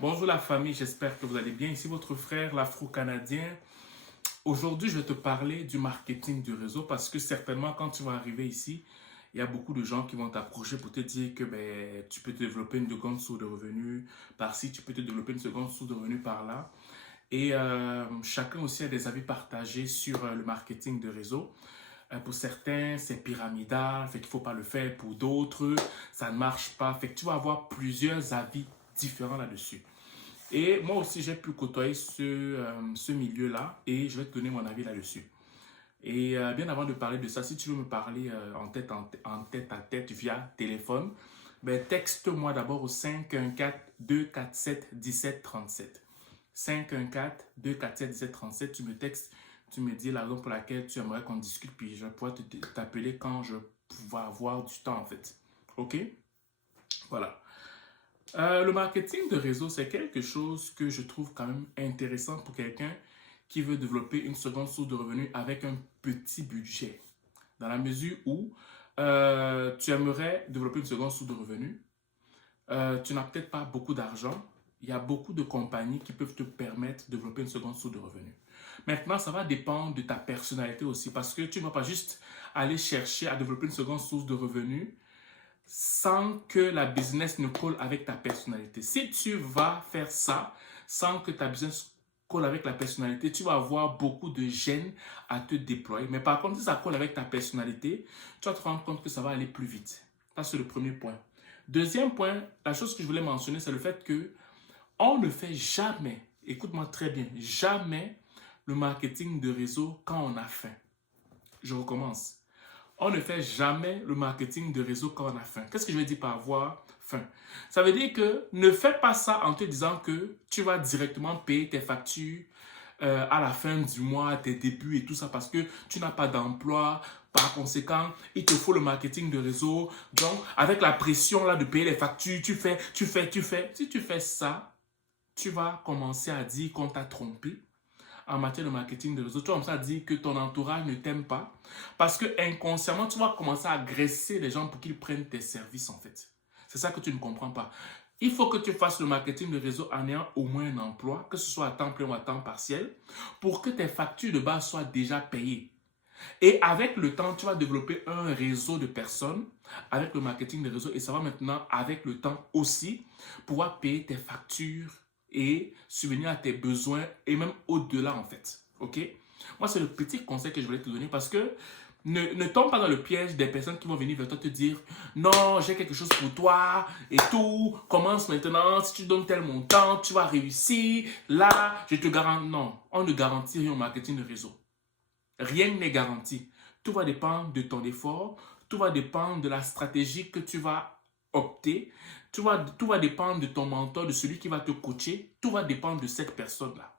Bonjour la famille, j'espère que vous allez bien. Ici votre frère l'Afro-Canadien. Aujourd'hui, je vais te parler du marketing du réseau parce que certainement quand tu vas arriver ici, il y a beaucoup de gens qui vont t'approcher pour te dire que tu peux te développer une seconde source de revenus par-ci, tu peux te développer une seconde source de revenus par-là. Et chacun aussi a des avis partagés sur le marketing de réseau. Pour certains, c'est pyramidal, fait qu'il ne faut pas le faire. Pour d'autres, ça ne marche pas. Fait que tu vas avoir plusieurs avis différents là-dessus. Et moi aussi, j'ai pu côtoyer ce milieu-là et je vais te donner mon avis là-dessus. Et bien avant de parler de ça, si tu veux me parler en tête à tête via téléphone, ben, texte-moi d'abord au 514-247-1737. 514-247-1737, tu me textes, tu me dis la raison pour laquelle tu aimerais qu'on discute, puis je vais pouvoir t'appeler quand je vais avoir du temps en fait. Ok? Voilà. Le marketing de réseau, c'est quelque chose que je trouve quand même intéressant pour quelqu'un qui veut développer une seconde source de revenus avec un petit budget. Dans la mesure où tu aimerais développer une seconde source de revenus, tu n'as peut-être pas beaucoup d'argent. Il y a beaucoup de compagnies qui peuvent te permettre de développer une seconde source de revenus. Maintenant, ça va dépendre de ta personnalité aussi parce que tu ne vas pas juste aller chercher à développer une seconde source de revenus sans que la business ne colle avec ta personnalité. Si tu vas faire ça sans que ta business colle avec la personnalité, tu vas avoir beaucoup de gêne à te déployer. Mais par contre, si ça colle avec ta personnalité, tu vas te rendre compte que ça va aller plus vite. Ça, c'est le premier point. Deuxième point, la chose que je voulais mentionner, c'est le fait que on ne fait jamais, écoute-moi très bien, jamais le marketing de réseau quand on a faim. Je recommence. On ne fait jamais le marketing de réseau quand on a faim. Qu'est-ce que je veux dire par avoir faim? Ça veut dire que ne fais pas ça en te disant que tu vas directement payer tes factures à la fin du mois, tes débuts et tout ça parce que tu n'as pas d'emploi. Par conséquent, il te faut le marketing de réseau. Donc, avec la pression là de payer les factures, tu fais. Si tu fais ça, tu vas commencer à dire qu'on t'a trompé en matière de marketing de réseau. Tu vas commencer à dire que ton entourage ne t'aime pas parce que inconsciemment, tu vas commencer à agresser les gens pour qu'ils prennent tes services en fait. C'est ça que tu ne comprends pas. Il faut que tu fasses le marketing de réseau en ayant au moins un emploi, que ce soit à temps plein ou à temps partiel, pour que tes factures de base soient déjà payées. Et avec le temps, tu vas développer un réseau de personnes avec le marketing de réseau et ça va maintenant, avec le temps aussi, pouvoir payer tes factures et subvenir à tes besoins et même au-delà en fait. Ok? Moi, c'est le petit conseil que je voulais te donner parce que ne tombe pas dans le piège des personnes qui vont venir vers toi te dire non, j'ai quelque chose pour toi et tout, commence maintenant, si tu donnes tel montant, tu vas réussir, là, je te garantis. Non, on ne garantit rien au marketing de réseau. Rien n'est garanti. Tout va dépendre de ton effort, tout va dépendre de la stratégie que tu vas opter, tout va dépendre de ton mentor, de celui qui va te coacher, tout va dépendre de cette personne-là.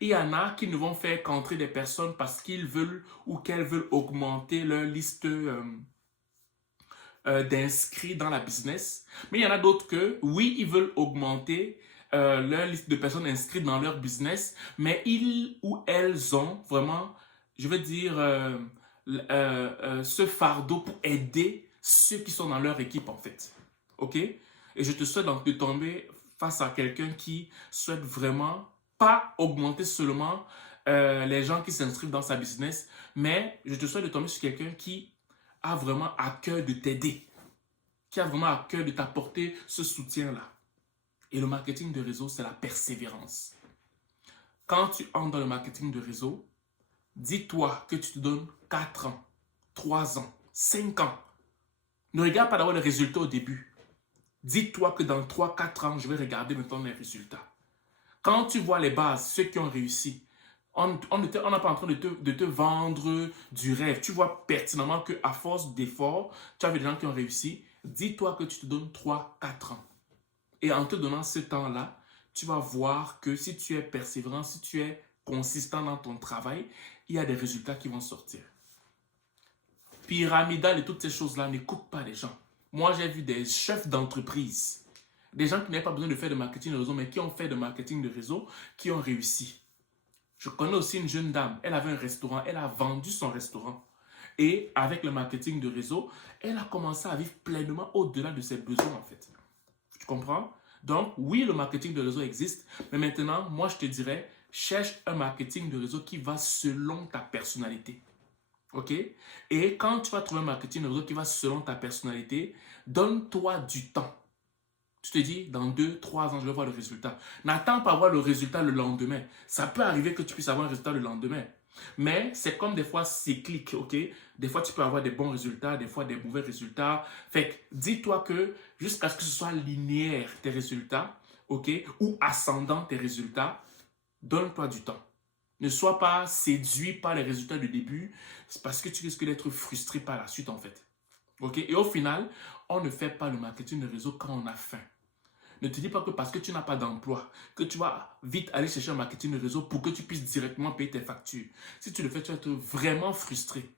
Il y en a qui ne vont faire qu'entrer des personnes parce qu'ils veulent ou qu'elles veulent augmenter leur liste d'inscrits dans la business. Mais il y en a d'autres que, oui, ils veulent augmenter leur liste de personnes inscrites dans leur business, mais ils ou elles ont vraiment, je veux dire, ce fardeau pour aider ceux qui sont dans leur équipe, en fait. OK? Et je te souhaite donc de tomber face à quelqu'un qui souhaite vraiment pas augmenter seulement les gens qui s'inscrivent dans sa business, mais je te souhaite de tomber sur quelqu'un qui a vraiment à cœur de t'aider, qui a vraiment à cœur de t'apporter ce soutien-là. Et le marketing de réseau, c'est la persévérance. Quand tu entres dans le marketing de réseau, dis-toi que tu te donnes 4 ans, 3 ans, 5 ans. Ne regarde pas d'abord les résultats au début. Dis-toi que dans 3-4 ans, je vais regarder maintenant les résultats. Quand tu vois les bases, ceux qui ont réussi, on n'est pas en train de te vendre du rêve. Tu vois pertinemment qu'à force d'efforts, tu as vu des gens qui ont réussi. Dis-toi que tu te donnes 3-4 ans. Et en te donnant ce temps-là, tu vas voir que si tu es persévérant, si tu es consistant dans ton travail, il y a des résultats qui vont sortir. Pyramidal et toutes ces choses-là, n'écoute pas les gens. Moi, j'ai vu des chefs d'entreprise, des gens qui n'avaient pas besoin de faire de marketing de réseau, mais qui ont fait de marketing de réseau, qui ont réussi. Je connais aussi une jeune dame, elle avait un restaurant, elle a vendu son restaurant. Et avec le marketing de réseau, elle a commencé à vivre pleinement au-delà de ses besoins en fait. Tu comprends? Donc, oui, le marketing de réseau existe, mais maintenant, moi, je te dirais, cherche un marketing de réseau qui va selon ta personnalité. OK? Et quand tu vas trouver un marketing de réseau qui va selon ta personnalité, donne-toi du temps. Tu te dis, dans 2, 3 ans, je vais voir le résultat. N'attends pas voir le résultat le lendemain. Ça peut arriver que tu puisses avoir un résultat le lendemain. Mais c'est comme des fois cyclique, ok? Des fois, tu peux avoir des bons résultats, des fois des mauvais résultats. Fait que dis-toi que jusqu'à ce que ce soit linéaire tes résultats, ok? Ou ascendant tes résultats, donne-toi du temps. Ne sois pas séduit par les résultats du début, c'est parce que tu risques d'être frustré par la suite en fait. Ok? Et au final, on ne fait pas le marketing de réseau quand on a faim. Ne te dis pas que parce que tu n'as pas d'emploi, que tu vas vite aller chercher un marketing de réseau pour que tu puisses directement payer tes factures. Si tu le fais, tu vas être vraiment frustré.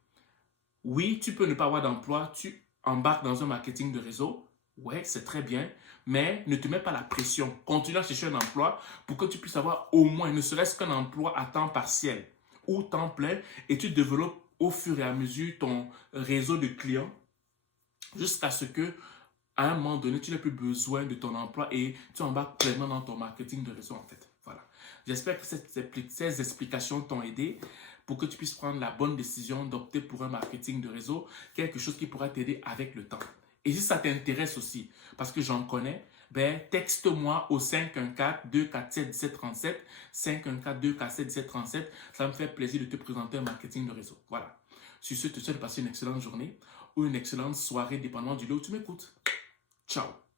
Oui, tu peux ne pas avoir d'emploi, tu embarques dans un marketing de réseau. Ouais, c'est très bien, mais ne te mets pas la pression. Continue à chercher un emploi pour que tu puisses avoir au moins, ne serait-ce qu'un emploi à temps partiel ou temps plein, et tu développes au fur et à mesure ton réseau de clients jusqu'à ce que à un moment donné, tu n'as plus besoin de ton emploi et tu embarques pleinement dans ton marketing de réseau en fait. Voilà. J'espère que ces explications t'ont aidé pour que tu puisses prendre la bonne décision d'opter pour un marketing de réseau, quelque chose qui pourra t'aider avec le temps. Et si ça t'intéresse aussi, parce que j'en connais, ben, texte-moi au 514-247-1737, 514-247-1737. Ça me fait plaisir de te présenter un marketing de réseau. Voilà. Sur ce, je te souhaite de passer une excellente journée ou une excellente soirée, dépendamment du lieu où tu m'écoutes. Ciao.